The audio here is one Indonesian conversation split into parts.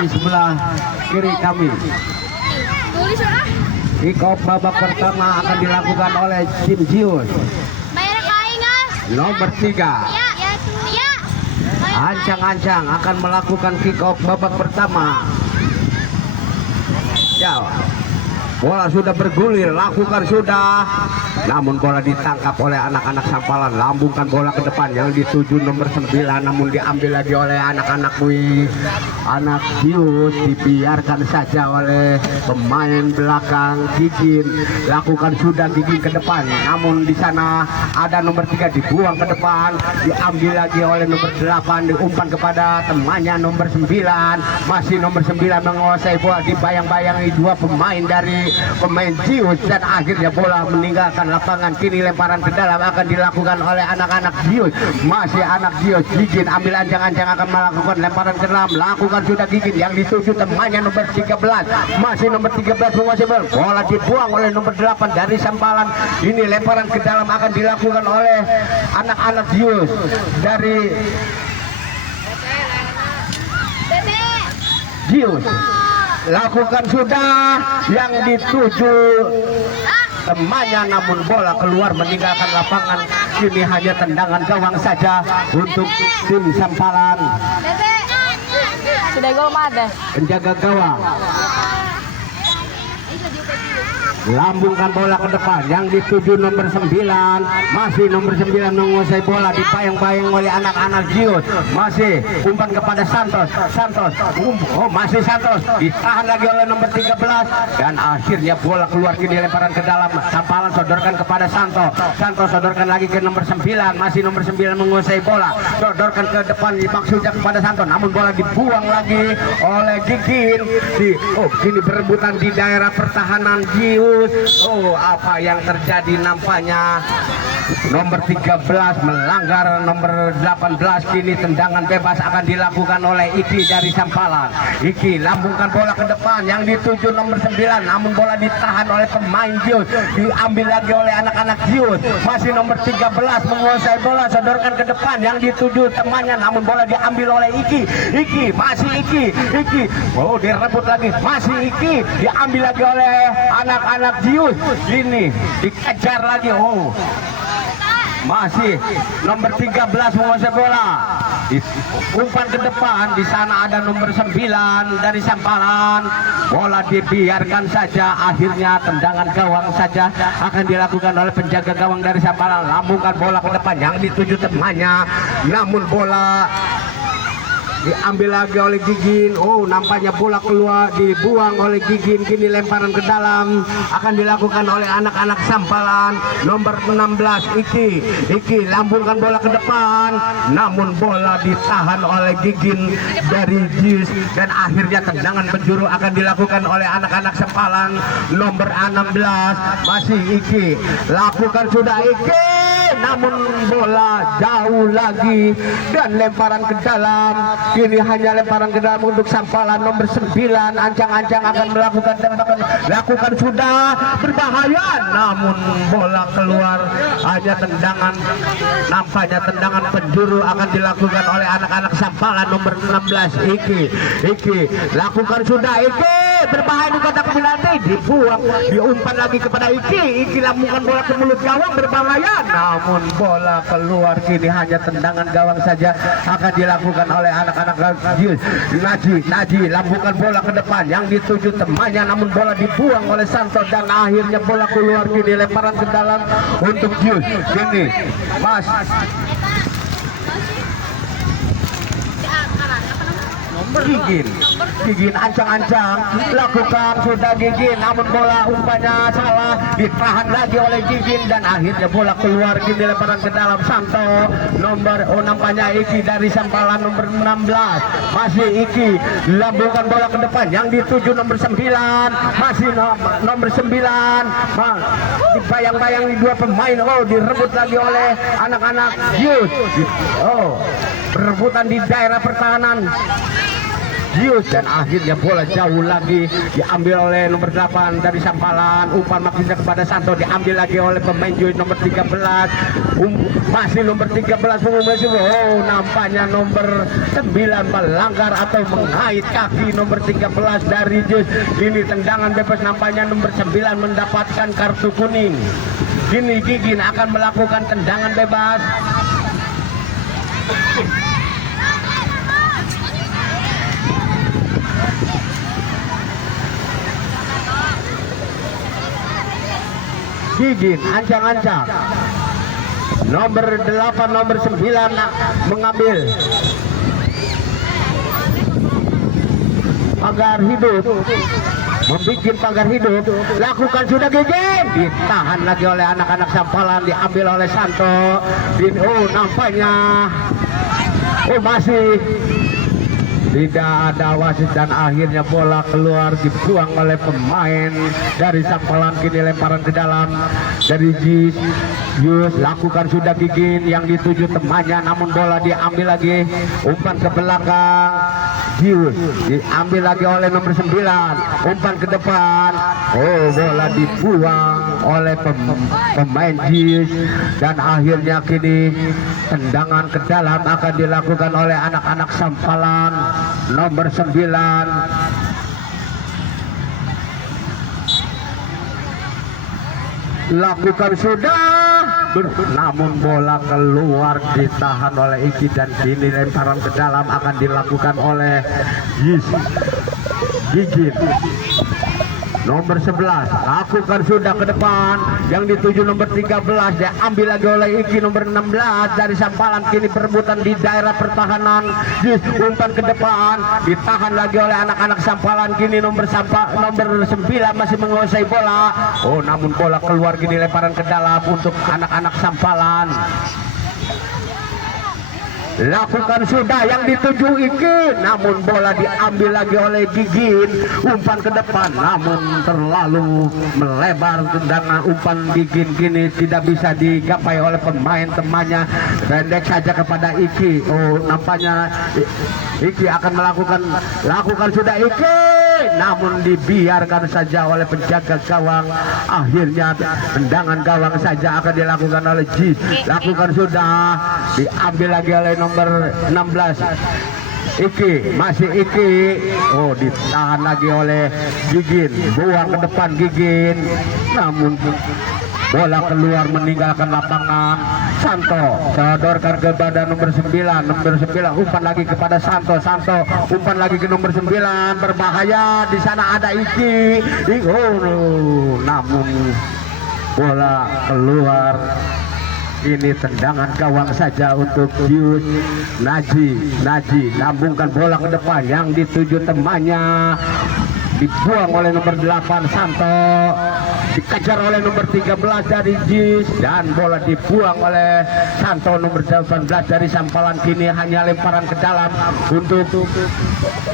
di sebelah kiri kami. Kick off babak pertama akan dilakukan oleh tim Zius. Nomor 3 Ancang-ancang akan melakukan kick off babak pertama. Ya, bola sudah bergulir, lakukan sudah. Namun bola ditangkap oleh anak-anak Sampalan. Lambungkan bola ke depan yang dituju nomor 9, namun diambil lagi oleh anak-anak anak Zius. Dibiarkan saja oleh pemain belakang Gigin. Lakukan sudah Gigin ke depan, namun di sana ada nomor 3 dibuang ke depan, diambil lagi oleh nomor 8, diumpan kepada temannya nomor 9. Masih nomor 9 menguasai bola, dibayang-bayangi dua pemain dari pemain Zius, dan akhirnya bola meninggalkan lapangan. Kini lemparan ke dalam akan dilakukan oleh anak-anak Zius. Masih anak Zius. Gigin ambil ancang-ancang akan melakukan lemparan ke dalam. Lakukan sudah Gigin yang dituju temannya nomor 13. Masih nomor 13 menguasai bola. Bola dibuang oleh nomor 8 dari Sampalan. Ini lemparan ke dalam akan dilakukan oleh anak-anak Zius dari Zius. Lakukan sudah yang dituju temannya, namun bola keluar meninggalkan lapangan. Kini hanya tendangan gawang saja untuk tim Sampalan. Sudah gol ada. Penjaga gawang lambungkan bola ke depan yang dituju nomor 9. Masih nomor 9 menguasai bola, dibayang-bayang oleh anak-anak Zius. Masih umpan kepada Santos. Masih Santos ditahan lagi oleh nomor 13, dan akhirnya bola keluar. Kini lemparan ke dalam. Sampalan sodorkan kepada Santos. Santos sodorkan lagi ke nomor 9. Masih nomor 9 menguasai bola, sodorkan ke depan maksudnya kepada Santos, namun bola dibuang lagi oleh Gigin. Kini berebutan di daerah pertahanan Zius. Apa yang terjadi? Nampaknya nomor 13 melanggar nomor 18. Kini tendangan bebas akan dilakukan oleh Iki dari Sampalan. Iki lambungkan bola ke depan yang dituju nomor 9, namun bola ditahan oleh pemain Zius, diambil lagi oleh anak-anak Zius. Masih nomor 13 menguasai bola, sodorkan ke depan yang dituju temannya, namun bola diambil oleh Iki. Masih Iki. Direbut lagi. Masih Iki, diambil lagi oleh anak-anak Zius. Ini dikejar lagi. Masih nomor 13 menguasai bola, umpan ke depan. Di sana ada nomor 9 dari Sampalan. Bola dibiarkan saja. Akhirnya tendangan gawang saja akan dilakukan oleh penjaga gawang dari Sampalan. Lambungkan bola ke depan yang dituju temannya, namun bola diambil lagi oleh Gigin. Nampaknya bola keluar, dibuang oleh Gigin. Kini lemparan ke dalam akan dilakukan oleh anak-anak Sampalan. Nomor 16 Iki lambungkan bola ke depan, namun bola ditahan oleh Gigin dari Zius, dan akhirnya tendangan penjuru akan dilakukan oleh anak-anak Sampalan. Nomor 16 masih Iki. Lakukan sudah Iki, namun bola jauh lagi dan lemparan ke dalam. Kini hanya lemparan ke dalam untuk Sampalan. Nomor 9 ancang-ancang akan melakukan tembakan. Lakukan sudah, berbahaya, namun bola keluar. Hanya tendangan, nampaknya tendangan penjuru akan dilakukan oleh anak-anak Sampalan. Nomor 16 Iki lakukan sudah. Iki berbahaya di kotak penalti, dibuang, diumpan lagi kepada Iki lambungkan bola ke mulut gawang, berbahaya, namun bola keluar. Kini hanya tendangan gawang saja akan dilakukan oleh anak-anak Zius. Naji lambungkan bola ke depan yang dituju temannya, namun bola dibuang oleh Santos, dan akhirnya bola keluar. Kini lemparan ke dalam untuk Zius. Kini Mas Gigin ancang-ancang, lakukan sudah Gigin, namun bola umpannya salah, ditahan lagi oleh Gigin, dan akhirnya bola keluar. Kini lemparan ke dalam Santo. Nampaknya Iki dari Sampalan. Nomor 16 masih Iki, lambungkan bola ke depan yang dituju nomor 9. Masih nomor 9 dibayang-bayang dua pemain. Direbut lagi oleh anak-anak Zius. Perebutan di daerah pertahanan Jius, dan akhirnya bola jauh lagi diambil oleh nomor 8 dari Sampalan. Umpan maksudnya kepada Santo, diambil lagi oleh pemain Jius nomor 13. Masih nomor 13 masih. Oh, nampaknya nomor 9 melanggar atau mengait kaki nomor 13 dari Jius. Ini tendangan bebas, nampaknya nomor 9 mendapatkan kartu kuning. Kini Gigin akan melakukan tendangan bebas. Gigin ancang-ancang. Nomor 8, nomor 9 mengambil pagar hidup, membuat pagar hidup. Lakukan sudah Gigin, ditahan lagi oleh anak-anak Sampalan, diambil oleh Santo. Oh, nampaknya masih tidak ada wasit, dan akhirnya bola keluar dibuang oleh pemain dari Sampalan. Kini lemparan ke dalam dari Jius, lakukan sudah Gigin yang dituju temannya, namun bola diambil lagi, umpan ke belakang. Jius diambil lagi oleh nomor 9, umpan ke depan. Oh, bola dibuang oleh pemain Jius, dan akhirnya kini tendangan ke dalam akan dilakukan oleh anak-anak Sampalan. Nomor 9 lakukan sudah, namun bola keluar, ditahan oleh Iki, dan kini lemparan ke dalam akan dilakukan oleh Gigin. Nomor 11 lakukan sudah ke depan, yang dituju nomor 13 diambil lagi oleh Iki nomor 16 dari Sampalan. Kini perebutan di daerah pertahanan. Umpan ke depan, ditahan lagi oleh anak-anak Sampalan. Kini nomor 9 masih menguasai bola. Oh, namun bola keluar, kini lemparan ke dalam untuk anak-anak Sampalan. Lakukan sudah, yang dituju Iki, namun bola diambil lagi oleh Gigin. Umpan ke depan, namun terlalu melebar. Tendangan umpan Gigin kini tidak bisa digapai oleh pemain temannya. Pendek saja kepada Iki. Oh, nampaknya Iki akan lakukan sudah Iki, namun dibiarkan saja oleh penjaga gawang. Akhirnya tendangan gawang saja akan dilakukan oleh Jis. Lakukan sudah, diambil lagi oleh nomor 16 Iki, masih Iki. Oh, ditahan lagi oleh Gigin, buang ke depan Gigin, namun bola keluar meninggalkan lapangan. Santo sodorkan kepada nomor 9. Nomor 9 umpan lagi kepada Santo. Santo umpan lagi ke nomor 9. Berbahaya, di sana ada Iki. Oh, namun bola keluar. Ini tendangan gawang saja untuk Jius. Naji lambungkan bola ke depan, yang dituju temannya, dibuang oleh nomor 8 Santo, dikejar oleh nomor 13 dari Jis, dan bola dibuang oleh Santo nomor 18 dari Sampalan. Kini hanya lemparan ke dalam untuk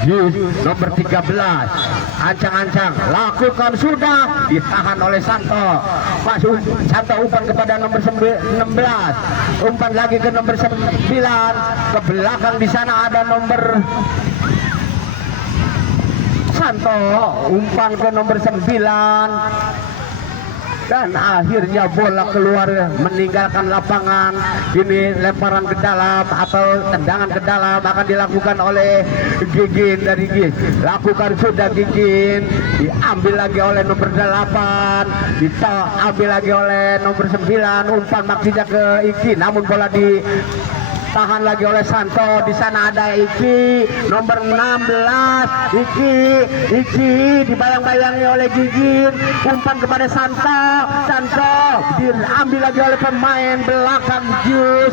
Jis nomor 13. Ancang-ancang, lakukan sudah, ditahan oleh Santo. Masuk Santo, umpan kepada nomor 16, umpan lagi ke nomor 9, ke belakang. Di sana ada nomor Santo, umpan ke nomor 9, dan akhirnya bola keluar meninggalkan lapangan. Kini lemparan ke dalam atau tendangan ke dalam akan dilakukan oleh Gigin dari Gis. Lakukan sudah Gigin, diambil lagi oleh nomor 8, diambil lagi oleh nomor 9, umpan maksudnya ke Iki, namun bola tahan lagi oleh Santo. Di sana ada Iki nomor 16. Iki dibayang-bayangi oleh Gigin, umpan kepada Santo. Diambil lagi oleh pemain belakang Jus.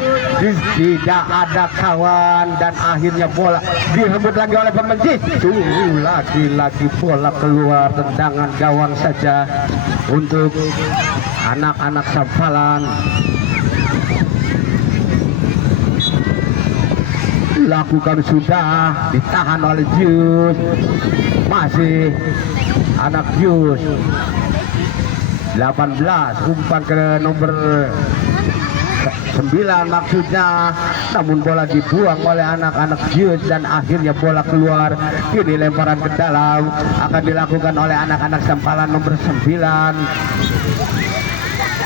Tidak ada kawan, dan akhirnya bola direbut lagi oleh pemain Jis. Lagi-lagi bola keluar, tendangan gawang saja untuk anak-anak Sampalan. Lakukan sudah, ditahan oleh Jus, masih anak Jus 18, umpan ke nomor 9, 9 maksudnya, namun bola dibuang oleh anak-anak Zeus dan akhirnya bola keluar. Kini lemparan ke dalam akan dilakukan oleh anak-anak Sampalan nomor 9.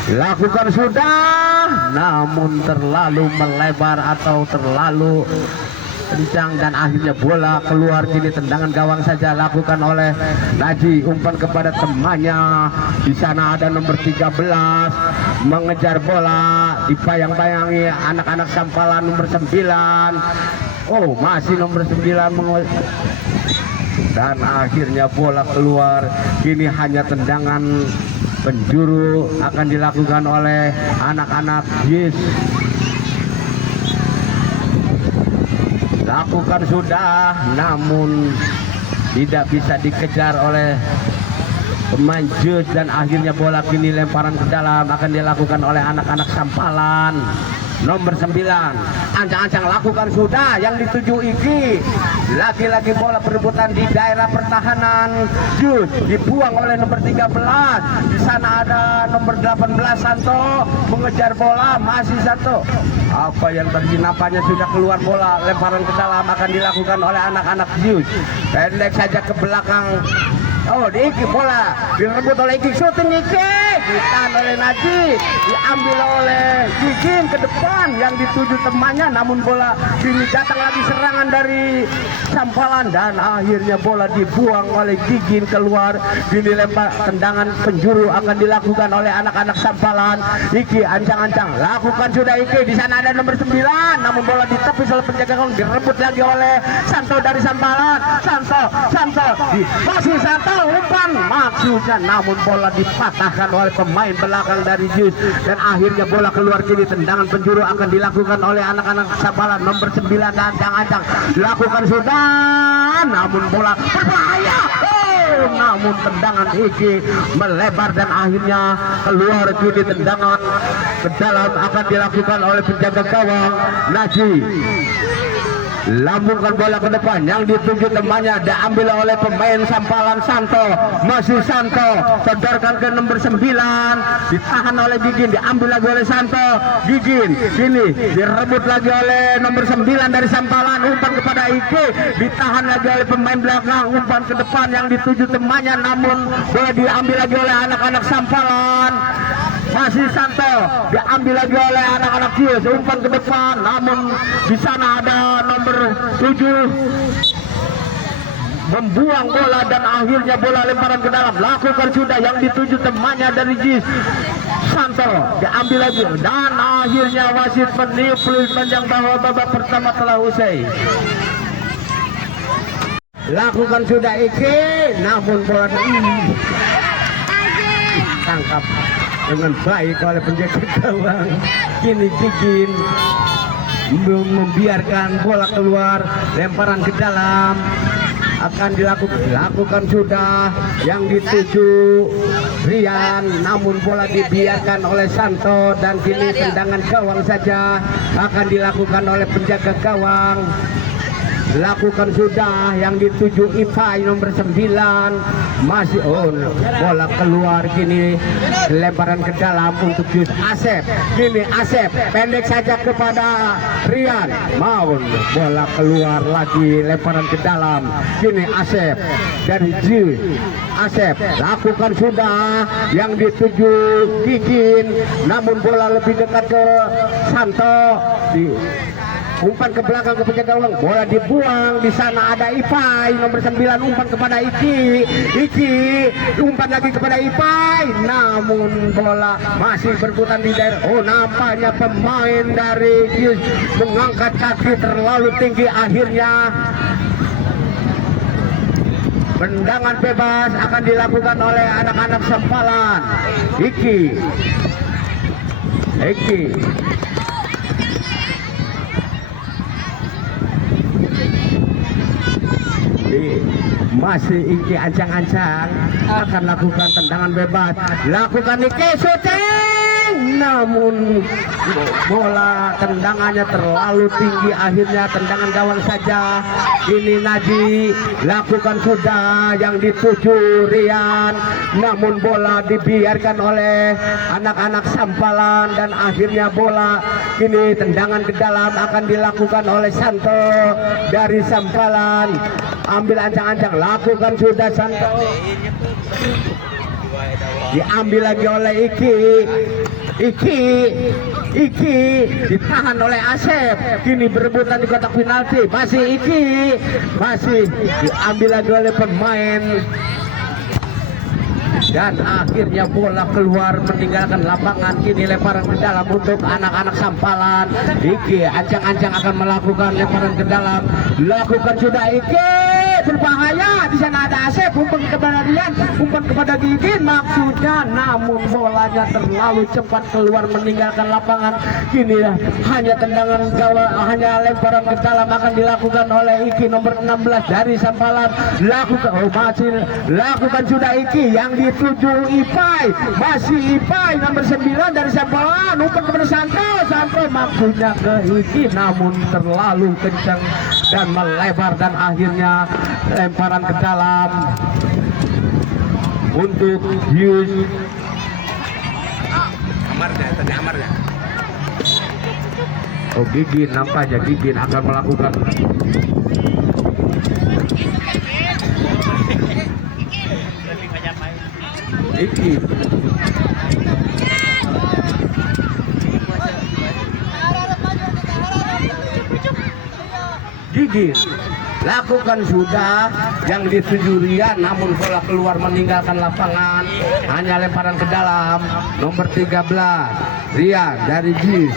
Lakukan sudah, namun terlalu melebar atau terlalu kencang dan akhirnya bola keluar. Kini tendangan gawang saja lakukan oleh Naji, umpan kepada temannya. Di sana ada nomor 13 mengejar bola, dipayang-payangi anak-anak Sampalan nomor 9. Oh, masih nomor 9 dan akhirnya bola keluar. Kini hanya tendangan penjuru akan dilakukan oleh anak-anak Yes. Lakukan sudah, namun tidak bisa dikejar oleh pemain Jus dan akhirnya bola kini lemparan ke dalam akan dilakukan oleh anak-anak Sampalan nomor 9. Ancang-ancang lakukan sudah, yang dituju Iki. Lagi-lagi bola perebutan di daerah pertahanan Jus, dibuang oleh nomor 13. Di sana ada nomor 18 Santo mengejar bola, masih Santo. Apa yang terjadi, nampaknya sudah keluar bola, lemparan ke dalam akan dilakukan oleh anak-anak Jus. Pendek saja ke belakang. Oh, di Iki bola direbut oleh Iki, shooting Iki, ditahan oleh Naji, diambil oleh Gigin ke depan yang dituju temannya, namun bola kini datang lagi serangan dari Sampalan dan akhirnya bola dibuang oleh Gigin keluar. Kini lempar tendangan penjuru akan dilakukan oleh anak-anak Sampalan. Iki ancang-ancang lakukan sudah Iki, di sana ada nomor 9, namun bola ditepis oleh penjaga gawang, direbut lagi oleh Santo dari Sampalan. Santo masih Santo umpan maksudnya, namun bola dipatahkan oleh pemain belakang dari Jus dan akhirnya bola keluar. Kini tendangan penjuru akan dilakukan oleh anak-anak Sampalan nomor 9 dan ancang-ancang lakukan sudah, namun bola berbahaya. Namun tendangan Iki melebar dan akhirnya keluar. Kini tendangan ke dalam akan dilakukan oleh penjaga gawang Naji. Lambungkan bola ke depan, yang dituju temannya diambil oleh pemain Sampalan Santo, masih Santo, sodorkan ke nomor 9, ditahan oleh Gigin, diambil lagi oleh Santo. Gigin kini direbut lagi oleh nomor 9 dari Sampalan, umpan kepada Iki, ditahan lagi oleh pemain belakang, umpan ke depan yang dituju temannya, namun bola diambil lagi oleh anak-anak Sampalan. Masih Santo, diambil lagi oleh anak-anak Jus, umpan ke depan, namun di sana ada nomor 7 membuang bola dan akhirnya bola lemparan ke dalam. Lakukan sudah, yang dituju temannya dari Jus. Santo diambil lagi dan akhirnya wasit meniup peluit panjang bahwa babak pertama telah usai. Lakukan sudah Iki, namun bola ini tangkap dengan baik oleh penjaga gawang. Kini Gigin membiarkan bola keluar, lemparan ke dalam akan dilakukan sudah, yang dituju Rian, namun bola dibiarkan oleh Santo dan kini tendangan gawang saja akan dilakukan oleh penjaga gawang. Lakukan sudah, yang dituju Ipai nomor 9, masih bola keluar. Kini lemparan ke dalam untuk Jus. Asep, kini Asep pendek saja kepada Rian, maun bola keluar lagi, lemparan ke dalam. Kini Asep dari Jus. Asep lakukan sudah, yang dituju Gigin, namun bola lebih dekat ke Santo, umpan ke belakang ke penjaga gawang, bola dibuang. Di sana ada Ipai nomor 9, umpan kepada Iki, umpan lagi kepada Ipai, namun bola masih berputar di daerah. Nampaknya pemain dari Jus mengangkat kaki terlalu tinggi. Akhirnya tendangan bebas akan dilakukan oleh anak-anak Sampalan. Iki masih Iki ancang-ancang akan lakukan tendangan bebas. Lakukan Iki, shooting, namun bola tendangannya terlalu tinggi, akhirnya tendangan gawang saja. Ini Naji lakukan sudah yang dituju Rian, namun bola dibiarkan oleh anak-anak Sampalan dan akhirnya bola ini tendangan ke dalam akan dilakukan oleh Santo dari Sampalan. Ambil ancang-ancang, lakukan sudah Santo, diambil lagi oleh Iki ditahan oleh Asep, kini berebutan di kotak penalti, masih Iki, masih diambil lagi oleh pemain dan akhirnya bola keluar meninggalkan lapangan. Kini lemparan ke dalam untuk anak-anak Sampalan. Iki ancang-ancang akan melakukan lemparan ke dalam, lakukan sudah Iki, berbahaya di sana ada Asep, umpan kepada Rian, umpan kepada Gigin maksudnya, namun bolanya terlalu cepat keluar meninggalkan lapangan. Kini hanya tendangan gawang, hanya lemparan ke dalam akan dilakukan oleh Iki nomor 16 dari Sampalan. Masih lakukan sudah Iki yang dituju Ipai, masih Ipai nomor 9 dari Sampalan, umpan kepada Santo maksudnya ke Iki namun terlalu kencang dan melebar dan akhirnya lemparan ke dalam untuk Yus. Amarnya. Oh Gigin, nampaknya Gigin akan melakukan Iki. Gigin lakukan sudah yang dituju Rian, namun bola keluar meninggalkan lapangan, hanya lemparan ke dalam nomor 13 Rian dari Jis.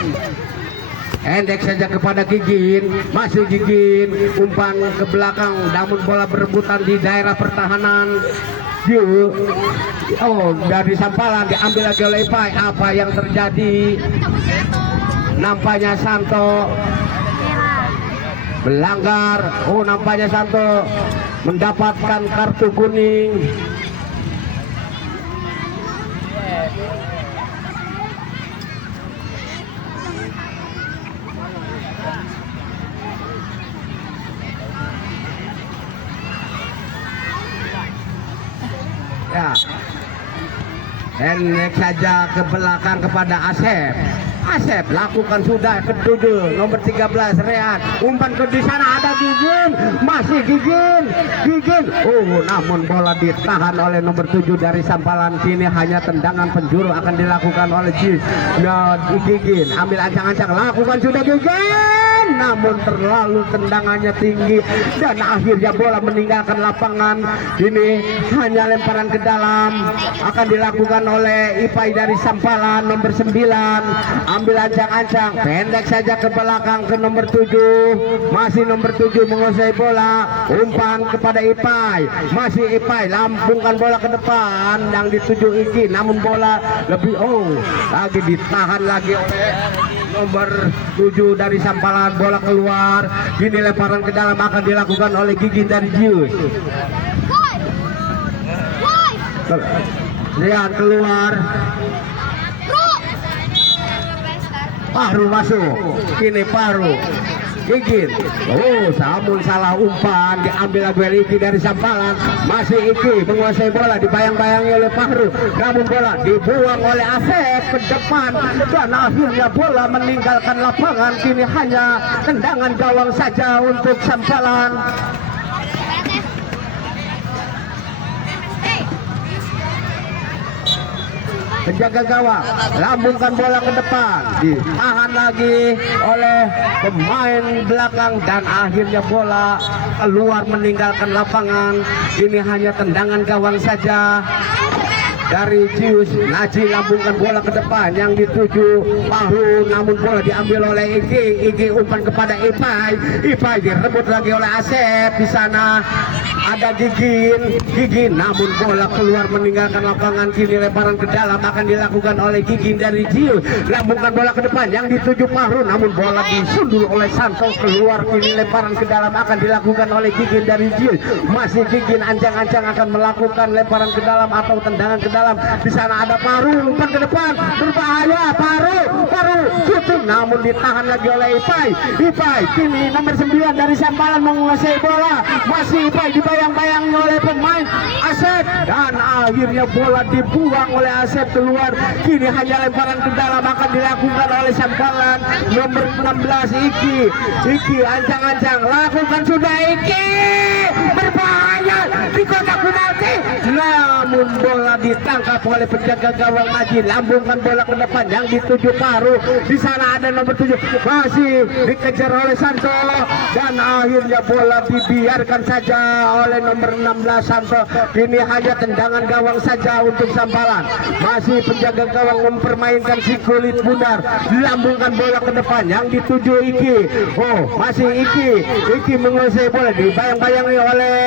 Endek saja kepada Gigin, masih Gigin, umpan ke belakang namun bola berebutan di daerah pertahanan. Dari Sampalan diambil lagi oleh Ipai. Apa yang terjadi? Nampaknya Santo melanggar. Nampaknya Santo mendapatkan kartu kuning. Ya, Endek saja ke belakang kepada Asep. Asep lakukan sudah ketujuh nomor 13 Rian, umpan ke di sana ada Gigin, masih Gigin. Namun bola ditahan oleh nomor 7 dari Sampalan. Kini hanya tendangan penjuru akan dilakukan oleh Jis. Gigin ambil ancang-ancang, lakukan sudah Gigin, namun terlalu tendangannya tinggi dan akhirnya bola meninggalkan lapangan. Ini hanya lemparan ke dalam akan dilakukan oleh Ipai dari Sampalan nomor 9. Ambil ancang-ancang, pendek saja ke belakang ke nomor 7, masih nomor 7 menguasai bola, umpan kepada Ipai, masih Ipai lambungkan bola ke depan yang dituju Iki, namun bola lebih lagi ditahan lagi oleh nomor 7 dari Sampalan. Bola keluar, kini lemparan ke dalam akan dilakukan oleh Gigin dari Jius. Lihat keluar, Pahru masuk, kini Pahru Gigin, Samun salah umpan, diambil lagi Iki dari Sampalan, masih Iki menguasai bola, dibayang-bayangi oleh Pahru, namun bola dibuang oleh Asep ke depan dan akhirnya bola meninggalkan lapangan. Kini hanya tendangan gawang saja untuk Sampalan. Penjaga gawang lambungkan bola ke depan, ditahan lagi oleh pemain belakang dan akhirnya bola keluar meninggalkan lapangan. Ini hanya tendangan gawang saja dari Jius. Naji lambungkan bola ke depan yang dituju Pahru, namun bola diambil oleh Iki umpan kepada Ipai direbut lagi oleh Asep. Di sana ada Gigin namun bola keluar meninggalkan lapangan. Kini lemparan ke dalam akan dilakukan oleh Gigin dari Jiu, lambungkan bola ke depan yang dituju Fahru namun bola disundul oleh Santo keluar. Kini lemparan ke dalam akan dilakukan oleh Gigin dari Jiu, masih Gigin ancang-ancang akan melakukan lemparan ke dalam atau tendangan ke dalam. Di sana ada Fahru, umpan ke depan berbahaya. Fahru shooting namun ditahan lagi oleh Ipai. Kini nomor 9 dari Sampalan menguasai bola, masih Ipai dibayang-bayangi oleh pemain Asep dan akhirnya bola dibuang oleh Asep keluar. Kini hanya lemparan ke dalam akan dilakukan oleh Sampalan nomor 16 Iki ancang-ancang lakukan sudah. Iki berbahaya di kotak penalti namun bola ditangkap oleh penjaga gawang Maji. Lambungkan bola ke depan yang dituju Fahru. Di sana ada nomor 7 masih dikejar oleh Santo dan akhirnya bola dibiarkan saja oleh nomor 16 Santo. Kini hanya tendangan gawang saja untuk Sampalan. Masih penjaga gawang mempermainkan si kulit bundar. Dilambungkan bola ke depan yang dituju Iki. Masih Iki menguasai bola dibayang-bayangi oleh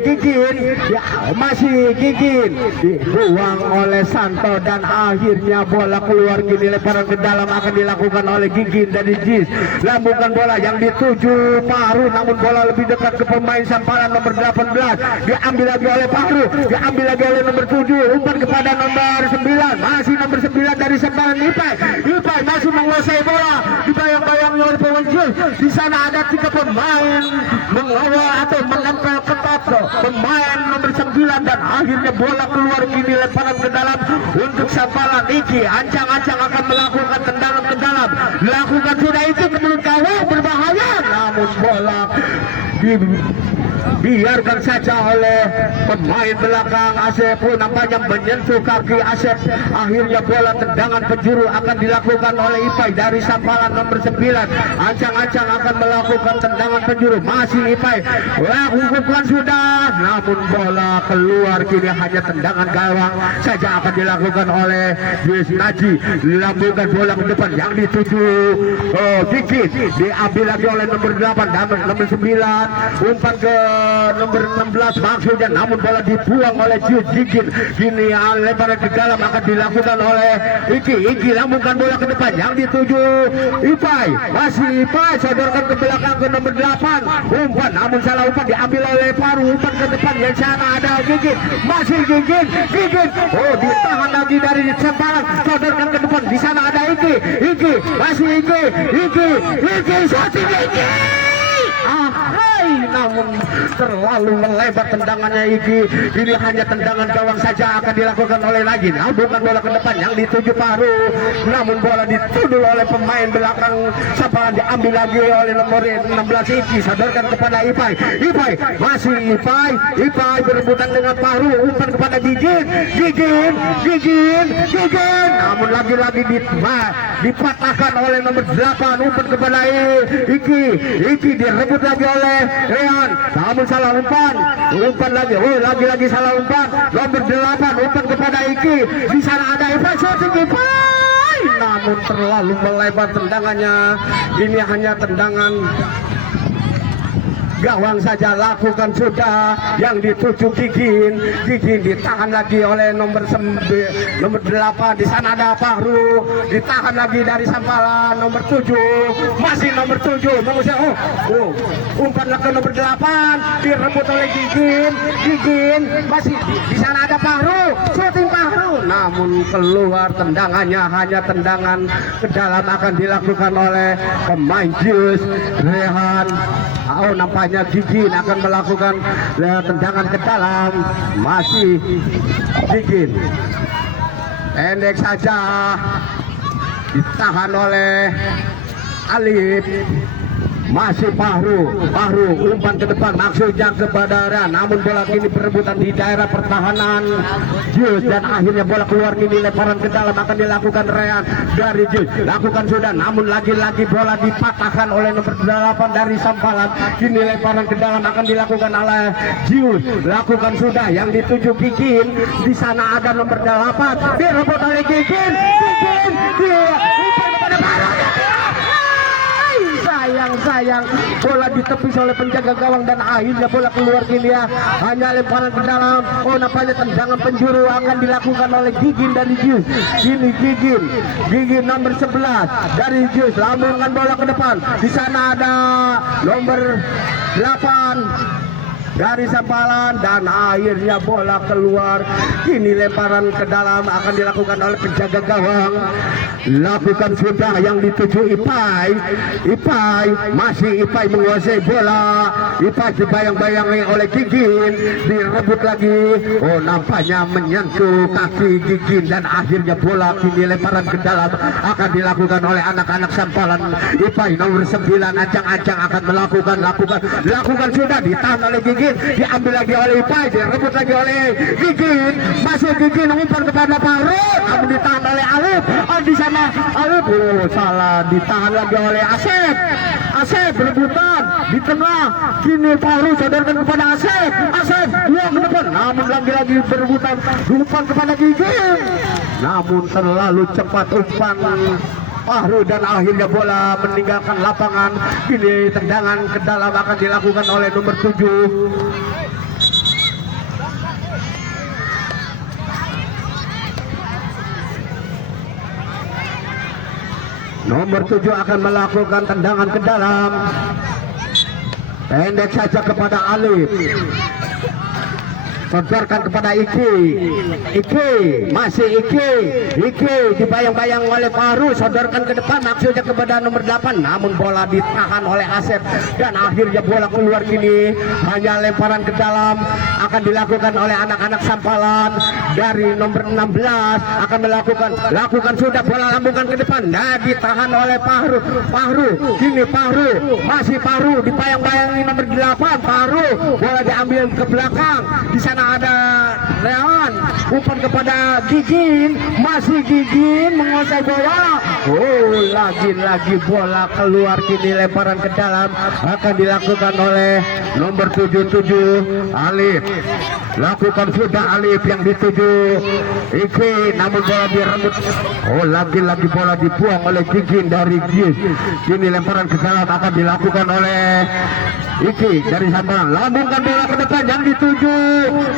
Gigin. Ya, masih Gigin dibuang oleh Santo dan akhirnya bola keluar. Kini lemparan ke dalam akan dilakukan oleh Gigin dari Jis. Lambungkan bola yang dituju Fahru namun bola lebih dekat ke pemain Sampalan nomor 18. Diambil lagi oleh Fahru, diambil lagi oleh nomor 7, umpan kepada nomor 9, masih nomor 9 dari Sampalan Ipai masih menguasai bola dibayang-bayangi oleh pemain Jis. Di sana ada 3 pemain mengawal atau menempel ketat pemain nomor 9 dan akhirnya bola keluar. Kini lemparan ke dalam untuk Sampalan. Iki ancang-ancang akan melakukan tendangan ke dalam, lakukan sudah itu ke mulut gawang berbahaya namun bola biarkan saja oleh pemain belakang Asep. Nampaknya menyentuh kaki Asep. Akhirnya bola tendangan penjuru akan dilakukan oleh Ipai dari Sampalan nomor 9. Ancang-ancang akan melakukan tendangan penjuru, masih Ipai lakukan sudah namun bola keluar. Kini hanya tendangan gawang saja akan dilakukan oleh Luis Naji. Dilambungkan bola ke depan yang dituju Gigin, diambil lagi oleh nomor 8 dan nomor 9, umpan ke nomor 16 maksudnya namun bola dibuang oleh Gigin. Kini lemparan ke dalam akan dilakukan oleh Iki lambungkan bola ke depan yang dituju Ipai, masih Ipai sodorkan ke belakang ke nomor 8, umpan namun salah umpan diambil oleh Fahru. Umpan ke depan yang sana ada Gigin, masih Gigin ditahan lagi dari Sampalan, sodorkan ke depan. Di sana ada Iki masih Iki shooting Iki. Namun terlalu melebar tendangannya Iki. Ini hanya tendangan gawang saja akan dilakukan oleh Nagi. Lambungkan bola ke depan yang dituju Fahru namun bola ditudul oleh pemain belakang Sampalan. Diambil lagi oleh nomor 16 Iki, sodorkan kepada Ipai masih Ipai berebutan dengan Fahru. Umpan kepada Gigin namun lagi-lagi dipatahkan oleh nomor 8. Umpan kepada Iki direbut lagi oleh Rehan namun salah umpan lagi salah umpan. Nomor 8 umpan kepada Iki. Di sana ada Ipai shooting Ipai namun terlalu melebar tendangannya. Ini hanya tendangan gawang saja, lakukan sudah yang dituju Gigin ditahan lagi oleh nomor 8. Di sana ada Fahru, ditahan lagi dari Sampalan nomor 7, masih nomor 7 mengusir umpan ke nomor 8 direbut oleh Gigin masih di sana ada Fahru, shooting Fahru namun keluar tendangannya. Hanya tendangan ke dalam akan dilakukan oleh pemain Jus Rehan. Nampaknya Gigin akan melakukan tendangan ke dalam, masih Gigin pendek saja ditahan oleh Alif. Masih Fahru umpan ke depan maksudnya kepada Ran namun bola kini berebutan di daerah pertahanan Jus dan akhirnya bola keluar. Kini lemparan ke dalam akan dilakukan Ran dari Jus, lakukan sudah namun lagi-lagi bola dipatahkan oleh nomor 8 dari Sampalan. Kini lemparan ke dalam akan dilakukan oleh Jus, lakukan sudah yang dituju Gigin. Di sana ada nomor 8 direbut oleh Gigin dia umpan kepada Fahru. Sayang sayang, bola ditepis oleh penjaga gawang dan akhirnya bola keluar kini ya. Hanya lemparan ke dalam. Oh nampaknya tendangan penjuru akan dilakukan oleh Gigin dari Jus. Ini Gigin nomor 11 dari Jus, lambungkan bola ke depan. Di sana ada nomor 8 dari Sampalan dan akhirnya bola keluar. Kini lemparan ke dalam akan dilakukan oleh penjaga gawang. Lakukan sudah yang dituju Ipai. Masih Ipai menguasai bola. Ipai dibayang-bayangi oleh Gigin, direbut lagi. Oh nampaknya menyentuh kaki Gigin dan akhirnya bola kini lemparan ke dalam akan dilakukan oleh anak-anak Sampalan. Ipai nomor 9 ancang-ancang akan melakukan sudah, ditahan oleh Gigin. Diambil lagi oleh Ipai, direbut lagi oleh Gigin. Masih Gigin umpan kepada Faruk, namun ditahan oleh Alif. Oh di sana Alif, oh salah, ditahan lagi oleh Asep berebutan di tengah. Kini Faruk sodorkan kepada Asep buang ke depan, namun lagi-lagi berebutan umpan kepada Gigin. Namun terlalu cepat umpan Fahru dan akhirnya bola meninggalkan lapangan. Kini tendangan ke dalam akan dilakukan oleh nomor 7. Nomor 7 akan melakukan tendangan ke dalam. Pendek saja kepada Alif. Sodorkan kepada Iki, masih Iki dibayang-bayang oleh Faru, sodorkan ke depan maksudnya kepada nomor 8, namun bola ditahan oleh Asep dan akhirnya bola keluar kini. Hanya lemparan ke dalam akan dilakukan oleh anak-anak Sampalan. Dari nomor 16 akan lakukan sudah, bola lambungkan ke depan dan ditahan oleh Fahru. Kini masih Fahru dibayang-bayangi nomor 8, bola diambil ke belakang. Di sana ada Leon, umpan kepada Gigin, masih Gigin menguasai bola. Oh lagi-lagi bola keluar kini lemparan ke dalam akan dilakukan oleh nomor 77 Alif. Lakukan sudah Alif yang dituju Iki, namun bola direbut. Oh lagi-lagi bola dibuang oleh Gigin dari Gis. Kini lemparan ke dalam akan dilakukan oleh Iki dari Sampalan. Lambungkan bola ke depan yang dituju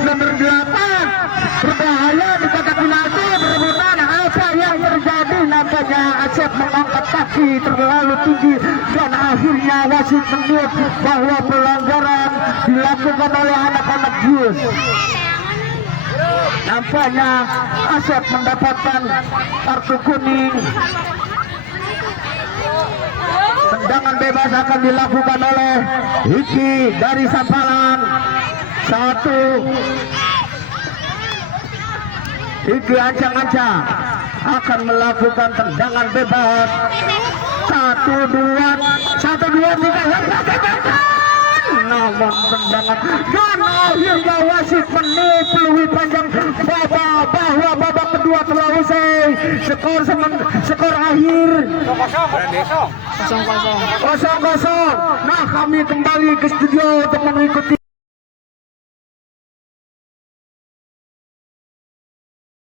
nomor 8. Berbahaya di kotak penalti, berebutan. Apa yang terjadi? Nampaknya Asep mengangkat kaki terlalu tinggi dan akhirnya wasit menilai bahwa pelanggaran dilakukan oleh anak-anak Jus. Nampaknya Asep mendapatkan kartu kuning. Tendangan bebas akan dilakukan oleh Iki dari Sampalan. 1 Iki ancang-ancang akan melakukan tendangan bebas. 1, 2, 3 namun tendangan dan akhirnya wasit meniup peluit panjang bahwa babak kedua telah usai. Skor akhir 0-0. Nah kami kembali ke studio untuk mengikuti